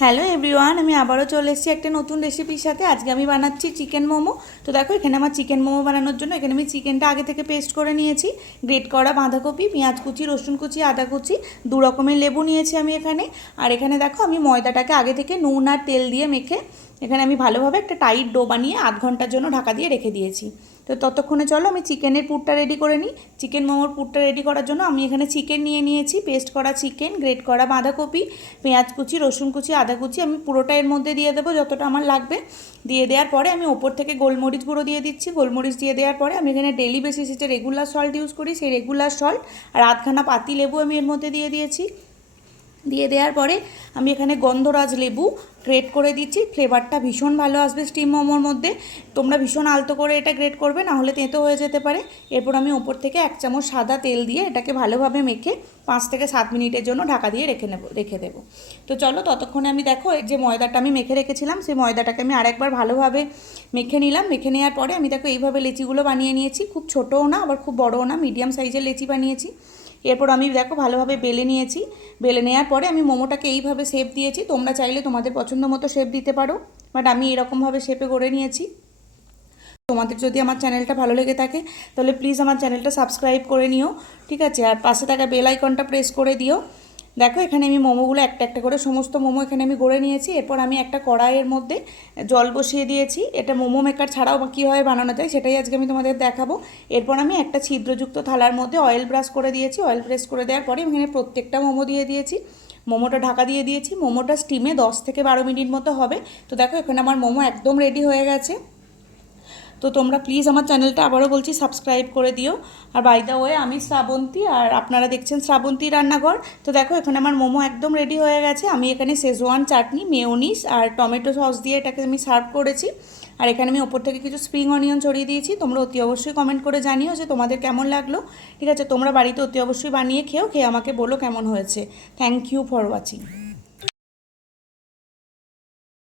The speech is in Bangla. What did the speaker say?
হ্যালো এভরিওয়ান, আমি আবারও চলে এসেছি একটা নতুন রেসিপির সাথে। আজকে আমি বানাচ্ছি চিকেন মোমো। তো দেখো, এখানে আমার চিকেন মোমো বানানোর জন্য এখানে আমি চিকেনটা আগে থেকে পেস্ট করে নিয়েছি। গ্রেট করা বাঁধাকপি, পেঁয়াজ কুচি, রসুন কুচি, আদা কুচি, 2 রকমের লেবু নিয়েছি আমি এখানে। আর এখানে দেখো, আমি ময়দাটাকে আগে থেকে নুন আর তেল দিয়ে মেখে এখানে আমি ভালোভাবে একটা টাইট ডো বানিয়ে আধ ঘন্টার জন্য ঢাকা দিয়ে রেখে দিয়েছি। তো ততক্ষণে চলো আমি চিকেনের পুরটা রেডি করে নিই। চিকেন মোমোর পুরটা রেডি করার জন্য আমি এখানে চিকেন নিয়ে নিয়েছি, পেস্ট করা চিকেন, গ্রেট করা বাঁধাকপি, পেঁয়াজ কুচি, রসুন কুচি, আদা কুচি। আমি পুরোটা এর মধ্যে দিয়ে দেবো যতটা আমার লাগবে। দিয়ে দেওয়ার পরে আমি ওপর থেকে গোলমরিচ গুঁড়ো দিয়ে দিচ্ছি। গোলমরিচ দিয়ে দেওয়ার পরে আমি এখানে ডেলি বেসিসে যে রেগুলার সল্ট ইউজ করি সেই রেগুলার সল্ট আর আধখানা পাতি লেবু আমি এর মধ্যে দিয়ে দিয়েছি। দিয়ে দেওয়ার পরে আমি এখানে গন্ধরাজ লেবু গ্রেট করে দিচ্ছি। ফ্লেভারটা ভীষণ ভালো আসবে স্টিম মোমোর মধ্যে। তোমরা ভীষণ আলতো করে এটা গ্রেট করবে, না হলে তেঁতো হয়ে যেতে পারে। এরপর আমি ওপর থেকে 1 চামচ সাদা তেল দিয়ে এটাকে ভালোভাবে মেখে 5 থেকে 7 মিনিটের জন্য ঢাকা দিয়ে রেখে দেবো। তো চলো, ততক্ষণে আমি দেখো যে ময়দাটা আমি মেখে রেখেছিলাম সেই ময়দাটাকে আমি আরেকবার ভালোভাবে মেখে নিলাম। মেখে নেওয়ার পরে আমি দেখো এইভাবে লেচিগুলো বানিয়ে নিয়েছি। খুব ছোটোও না আবার খুব বড়ও না, মিডিয়াম সাইজের লেচি বানিয়েছি। এরপর আমি দেখো ভালোভাবে বেলে নিয়েছি। বেলে নেওয়ার পরে আমি মোমোটাকে এইভাবে শেপ দিয়েছি। তোমরা চাইলে তোমাদের পছন্দ মতো শেপ দিতে পারো, বাট আমি এরকমভাবে শেপে করে নিয়েছি। তোমাদের যদি আমার চ্যানেলটা ভালো লেগে থাকে তাহলে প্লিজ আমার চ্যানেলটা সাবস্ক্রাইব করে নিও, ঠিক আছে? আর পাশে থাকা বেল আইকনটা প্রেস করে দিও। দেখো, এখানে আমি মোমোগুলো একটা একটা করে সমস্ত মোমো এখানে আমি গড়ে নিয়েছি। এরপর আমি একটা কড়াইয়ের মধ্যে জল বসিয়ে দিয়েছি। এটা মোমো মেকার ছাড়াও কীভাবে বানানো যায় সেটাই আজকে আমি তোমাদের দেখাবো। এরপর আমি একটা ছিদ্রযুক্ত থালার মধ্যে অয়েল ব্রাশ করে দিয়েছি। অয়েল ব্রাশ করে দেওয়ার পরে এখানে প্রত্যেকটা মোমো দিয়ে দিয়েছি। মোমোটা ঢাকা দিয়ে দিয়েছি। মোমোটা স্টিমে 10 থেকে 12 মিনিট মতো হবে। তো দেখো, এখানে আমার মোমো একদম রেডি হয়ে গেছে। তো তোমরা প্লিজ আমার চ্যানেলটা আবারও বলছি সাবস্ক্রাইব করে দিও। আর বাই দ্য ওয়ে, আমি শ্রাবন্তী আর আপনারা দেখছেন শ্রাবন্তী রান্নাঘর। তো দেখো, এখানে আমার মোমো একদম রেডি হয়ে গেছে। আমি এখানে শেজওয়ান চাটনি, মেয়োনিজ আর টমেটো সস দিয়ে এটাকে আমি সার্ভ করেছি। আর এখানে আমি ওপর থেকে কিছু স্প্রিং অনিয়ন ছড়িয়ে দিয়েছি। তোমরা অতি অবশ্যই কমেন্ট করে জানিও যে তোমাদের কেমন লাগলো, ঠিক আছে? তোমরা বাড়িতে অতি অবশ্যই বানিয়ে খেয়ে আমাকে বলো কেমন হয়েছে। Thank you for watching.